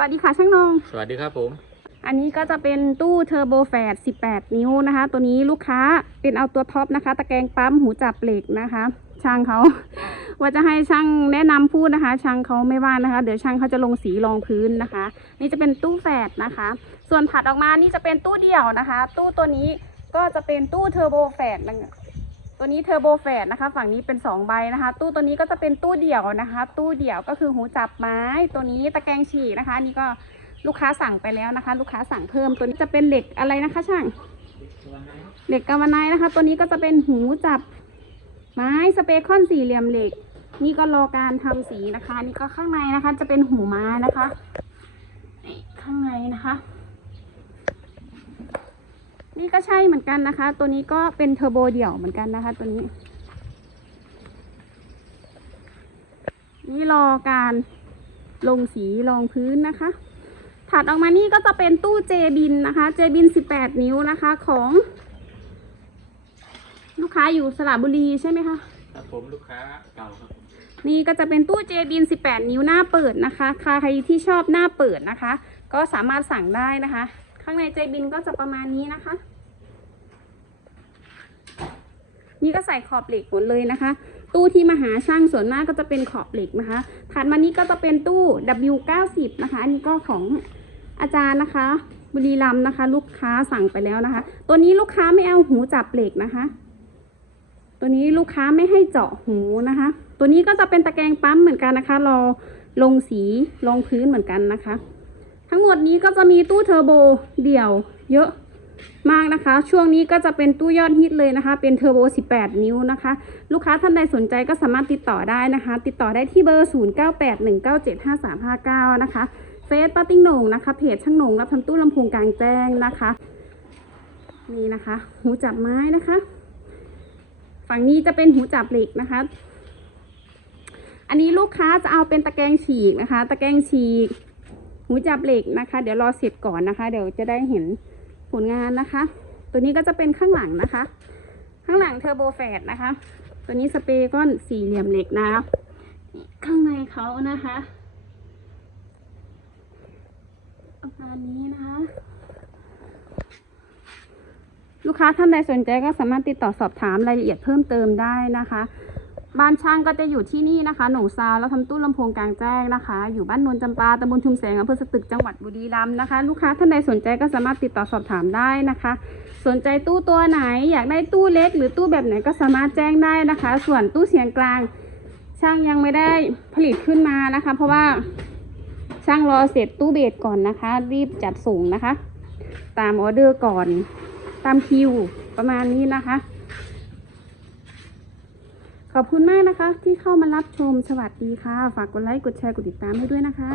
วัสดีค่ะช่างนง สวัสดีครับผม อันนี้ก็จะเป็นตู้เทอร์โบแฟด18 นิ้วนะคะ ตัวนี้ลูกค้าเป็นเอาตัวท็อปนะคะ ตะแกรงปั๊มหูจับเหล็กนะคะ ช่างเขาว่าจะให้ช่างแนะนำพูดนะคะ ช่างเขาไม่ว่านะคะ เดี๋ยวช่างเขาจะลงสีรองพื้นนะคะ นี่จะเป็นตู้แฝดนะคะ ส่วนถัดออกมานี่จะเป็นตู้เดี่ยวนะคะ ตู้ตัวนี้ก็จะเป็นตู้เทอร์โบแฟดนะ ตัวนี้เทอร์โบแฟดนะคะ ฝั่งนี้เป็นสองใบนะคะ ตู้ตัวนี้ก็จะเป็นตู้เดี่ยวนะคะ ตู้เดี่ยวก็คือหูจับไม้ ตัวนี้ตะแกรงฉีกนะคะ นี่ก็ลูกค้าสั่งไปแล้วนะคะ ลูกค้าสั่งเพิ่มตัวนี้จะเป็นเหล็กอะไรนะคะช่างเหล็กกาวานท์นะคะ ตัวนี้ก็จะเป็นหูจับไม้สเปคอนสี่เหลี่ยมเหล็ก นี่ก็รอการทำสีนะคะ นี่ก็ข้างในนะคะ จะเป็นหูไม้นะคะข้างในนะคะ นี่ก็ใช่เหมือนกันนะคะ ตัวนี้ก็เป็นเทอร์โบเดี่ยวเหมือนกันนะคะ ตัวนี้ นี่รอการลงสีรองพื้นนะคะ ถัดออกมานี่ก็จะเป็นตู้เจบินนะคะ เจบิน 18 นิ้วนะคะของ ลูกค้าอยู่สระบุรีใช่ไหมคะครับผมลูกค้าเก่าครับผมนี่ก็จะเป็นตู้เจบิน 18 นิ้วหน้าเปิดนะคะ ใครที่ชอบหน้าเปิดนะคะ ก็สามารถสั่งได้นะคะ ข้างในเจบินก็จะประมาณนี้นะคะ นี่ก็ใส่ขอบเหล็กหมดเลยนะคะ ตู้ที่มาหาช่างส่วนมากก็จะเป็นขอบเหล็กนะคะ ถัดมานี้ก็จะเป็นตู้ W90 นะคะ อันนี้ก็ของอาจารย์นะคะบุรีรัมนะคะ ลูกค้าสั่งไปแล้วนะคะ ตัวนี้ลูกค้าไม่เอาหูจับเหล็กนะคะ ตัวนี้ลูกค้าไม่ให้เจาะหูนะคะ ตัวนี้ก็จะเป็นตะแกรงปั๊มเหมือนกันนะคะรอลงสีรองพื้นเหมือนกันนะคะ ทั้งหมดนี้ก็จะมีตู้เทอร์โบเดี่ยวเยอะมากนะคะ ช่วงนี้ก็จะเป็นตู้ยอดฮิตเลยนะคะ เป็นเทอร์โบ 18 นิ้วนะคะ ลูกค้าท่านใดสนใจก็สามารถติดต่อได้นะคะ ติดต่อได้ที่เบอร์ 0981975359 นะคะ เฟซป้าติ้งหนงนะคะ เพจช่างหนงรับทำตู้ลำโพงกลางแจ้งนะคะ นี่นะคะ หูจับไม้นะคะ ฝั่งนี้จะเป็นหูจับเหล็กนะคะ อันนี้ลูกค้าจะเอาเป็นตะแกรงฉีกนะคะ ตะแกรงฉีก หูจับเหล็กนะคะ เดี๋ยวรอเสร็จก่อนนะคะ เดี๋ยวจะได้เห็นผลงานนะคะ ตัวนี้ก็จะเป็นข้างหลังนะคะ ข้างหลังเทอร์โบแฟดนะคะ ตัวนี้สเปรย์ก้อนสี่เหลี่ยมเหล็กนะคะข้างในเขานะคะประมาณนี้นะคะ ลูกค้าท่านใดสนใจก็สามารถติดต่อสอบถามรายละเอียดเพิ่มเติมได้นะคะ บ้านช่างก็จะอยู่ที่นี่นะคะ หนองซาวแล้วทำตู้ลำโพงกลางแจ้งนะคะ อยู่บ้านนนจำปาตำบลชุมแสงอำเภอสตึกจังหวัดบุรีรัมย์นะคะ ลูกค้าท่านใดสนใจก็สามารถติดต่อสอบถามได้นะคะ สนใจตู้ตัวไหน อยากได้ตู้เล็ก หรือตู้แบบไหนก็สามารถแจ้งได้นะคะ ส่วนตู้เสียงกลาง ช่างยังไม่ได้ผลิตขึ้นมานะคะ เพราะว่าช่างรอเสร็จตู้เบสก่อนนะคะ รีบจัดส่งนะคะ ตามออเดอร์ก่อน ตามคิวประมาณนี้นะคะ อบคุณมากนะคะ ที่เข้ามารับชมสวัสดีค่ะ ฝากกดไลค์กดแชร์กดติดตามให้ด้วยนะคะ